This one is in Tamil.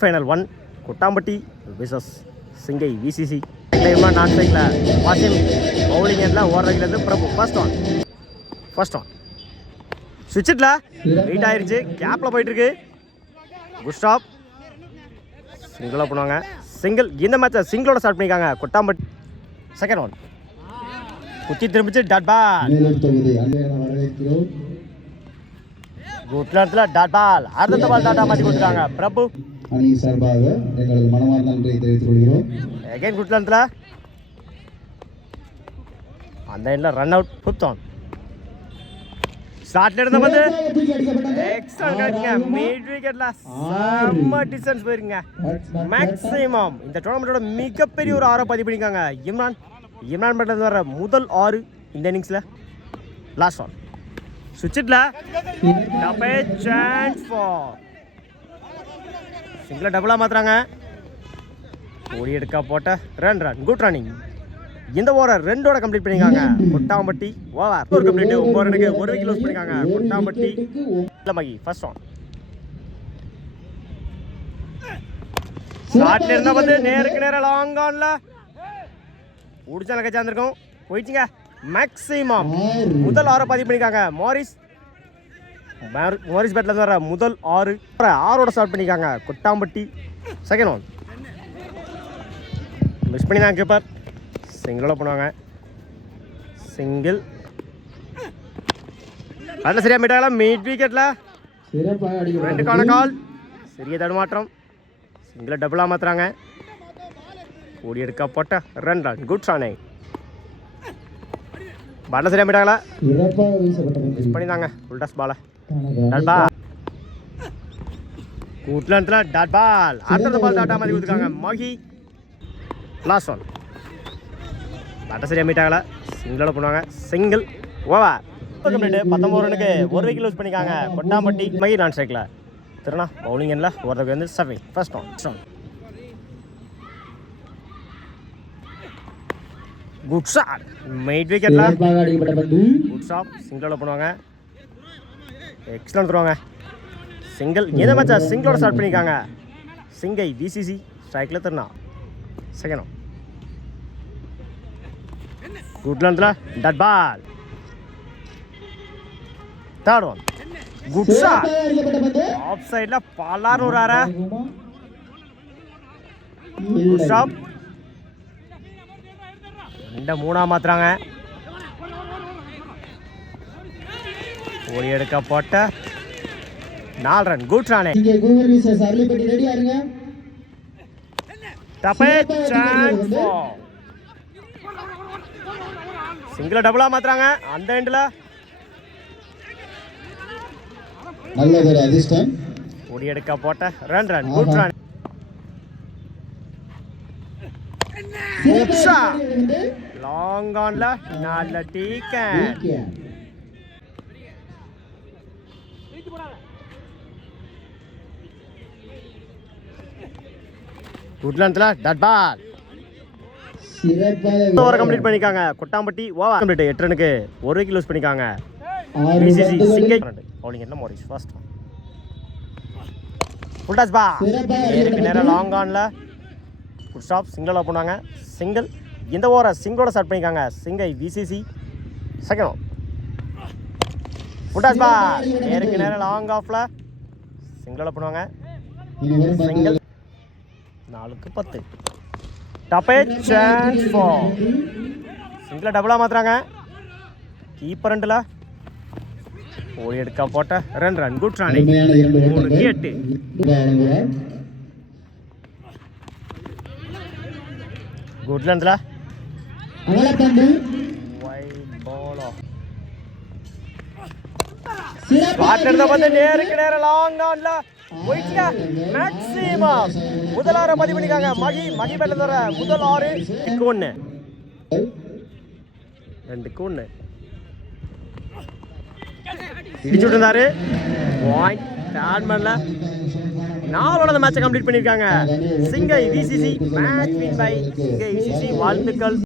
ஃபைனல் 1 கொட்டாம்பட்டி விசஸ் சிங்கை விசிசி. நான் சைக்கில் வாசிம் பவுலிங் எல்லாம் ஓடுறதுலேருந்து பிரபு ஃபர்ஸ்ட் ஆன் சுவிட்சில் வெயிட் ஆயிடுச்சு. கேப்பில் போயிட்டுருக்கு. Good stop. சிங்கிளாக பண்ணுவாங்க. சிங்கிள் இந்த மேட்சை சிங்கிளோட ஸ்டார்ட் பண்ணியிருக்காங்க கொட்டாம்பட்டி. செகண்ட் ஒன் குத்தி திரும்பிச்சு டாட் பால். குட் நேரத்தில் டாட் பால். அடுத்த பால் டாட்டா மாற்றி கொடுத்துருக்காங்க பிரபு அணி சார்பாக எங்களது மனமார்ந்த நன்றியை தெரிவித்துக் கொள்கிறோம். அகைன் குட் நேரத்தில் அந்த எண்ணில் ரன் அவுட். ஃபிஃப்த் ஆன் ஸ்டார்ட்ல இருந்த வந்து எக்ஸ்ட்ரா கிடைக்குங்க. மிட் விக்கெட்ல செம்ம டிஸ்டன்ஸ் போயிருங்க. மேக்ஸிமம் இந்த டோர்னமெண்டோட மிகப்பெரிய ஒரு 6 பதிவு பண்ணியிருக்காங்க இம்ரான் பட்டில் வர முதல் 6 இந்த இன்னிங்ஸில். லாஸ்ட் ஆன் சுவிட்சில் சான்ஸ் ஃபார் சிங்கிளை டபுளாக மாற்றுறாங்க. ஓடி எடுக்க போட்ட ரன் குட் ரன்னிங். இந்த ஓவர் 2 கம்ப்ளீட் பண்ணியிருக்காங்க கொட்டாம்பட்டி. ஓவர் ஒரு கம்ப்ளீட் 9 ரனுக்கு 1 விக்கெட் லூஸ் பண்ணியிருக்காங்க கொட்டாம்பட்டி. மகி ஃபர்ஸ்ட் ஆன் ஷாட்ல இருந்தா வந்து நேருக்கு நேரம் லாங் ஆன்ல உடிச்சா நகை சார்ந்திருக்கும். போயிடுச்சுங்க. மேக்ஸிமம் முதல் 6 பதிவு பண்ணியிருக்காங்க மாரிஸ் பேட்ல இருந்து வர முதல் 6 ஸ்டார்ட் பண்ணியிருக்காங்க கொட்டாம்பட்டி. செகண்ட் ஒன் மிஸ் பண்ணிதான் கீப்பர். சிங்கிளோட பண்ணுவாங்க. சிங்கிள் அதில் சரியாக மீட்டாங்களா மிட் விக்கெட்டில் 2 கால். சிறிய தடுமாற்றம். சிங்கிளை டபுளாக மாற்றுறாங்க. ஓடி எடுக்க போட்ட ரன் குட் ரானே. பாட்டில் சரியாக மீட்டாங்களா மிஸ் பண்ணிதாங்க உல்டாஸ் பாலை. டாட் பால் கூட்லத்தில் டாட் பால். அடுத்த பால் டாட்டா மாதிரி கொடுத்துருக்காங்க மகி. லாஸ்ட் ஒன் பேட்டை சரியாக மீட்டாகல. சிங்கிளோட பண்ணுவாங்க. சிங்கிள் ஓவர் கம்ப்ளீட் 19 ரனுக்கு 1 விக்கெட் லூஸ் பண்ணிக்காங்க கொட்டாம்பட்டி. மகி நான் ஸ்ட்ரைக்கில் திருநா பவுலிங் எண்ணில் ஓடுறதுக்கு வந்து சர்வே ஃபர்ஸ்ட் ஆன் குட் ஷாட் மிட் விக்கெட்ல குட் ஷாட். சிங்கிளோட பண்ணுவாங்க. எக்ஸலன்ட் தருவாங்க. சிங்கிள் எந்த மேட்சா சிங்கிளோட ஸ்டார்ட் பண்ணியிருக்காங்க சிங்கை விசிசி. ஸ்ட்ரைக்கில் திருநா செகண்ட் ஒன் குட் லென்த்தில் dot ball. Third one good shot off சைடில் பாலார்னு ஒரு ஆற குட் ஷாட். 2 மாத்துறாங்க. ஓடி எடுக்க போட்ட 4 ரன் குட் ரானே. சிங்கிள டபுளா மாத்துறாங்க அந்த எண்ட்ல. நல்ல அதிர்ஷ்டம். ஓடி எடுக்க போட்ட ரன் குட் ரன். லாங் ஆன்ல நல்ல டீக்கன். குட்லன்ட்ல டாட் பால். ஓவர் கம்ப்ளீட் பண்ணிருக்காங்க கொட்டாம்பட்டி. ஓவர் கம்ப்ளீட் 8 ரனுக்கு 1 விக்கெட் லூஸ் பண்ணிருக்காங்க விசிசி சிங்கை. பவுலிங் என்ன மாரிஸ் ஃபர்ஸ்ட் ஃபுல் டாஸ் பால். நேருக்கு நேரா லாங் ஆன்ல குட் ஸ்டாப். சிங்கிளோட பண்ணுவாங்க. சிங்கிள் இந்த ஓவரை சிங்கிளோட ஸ்டார்ட் பண்ணிருக்காங்க Singai VCC. Second over full toss ball. நேருக்கு நேரா லாங் ஆஃப்ல சிங்கிளோட பண்ணுவாங்க. சிங்கிள் 4க்கு 10 டப்பே சான்ஸ் ஃபார் சிங்கிளை டபுளாக மாற்றுறாங்க. கீப்பர் ரெண்டில் ஓடி எடுக்க போட்ட ரன் குட் ரானே. 3க்கு 8 குட் லென்த்தில் நேருக்கு நேரம் லாங் ஆன்ல போயிடுச்சுங்க. மேக்ஸிமம் முதல் 6 பதிவு பண்ணிக்காங்க மகி பேட்ல தர முதல் 6 1 2க்கு 1 இடிச்சுட்டு இருந்தாரு. பாயிண்ட் பேட்மேன்ல 4 மேட்சை கம்ப்ளீட் பண்ணியிருக்காங்க சிங்கை விசிசி. மேட்ச் வின் பை சிங்கை விசிசி. வாழ்த்துக்கள்.